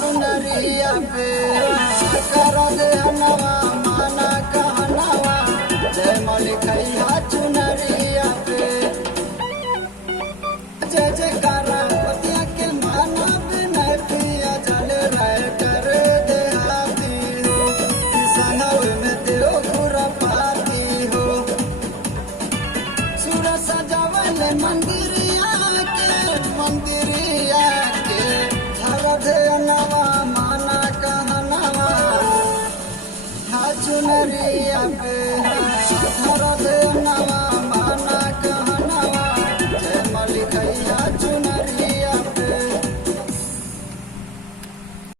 चुनरिया पे कर दे हनवा माना कहनवा जय मलिकैया चुनरिया पे जय जयकार पतिया के माना बिनय पिया जल रह कर दे हाथी हो किसनव में देव खुरपाती हो सूरज सजावल मंदिरिया के धर ध्यानवा माना कहनवा हा चुनरिया पे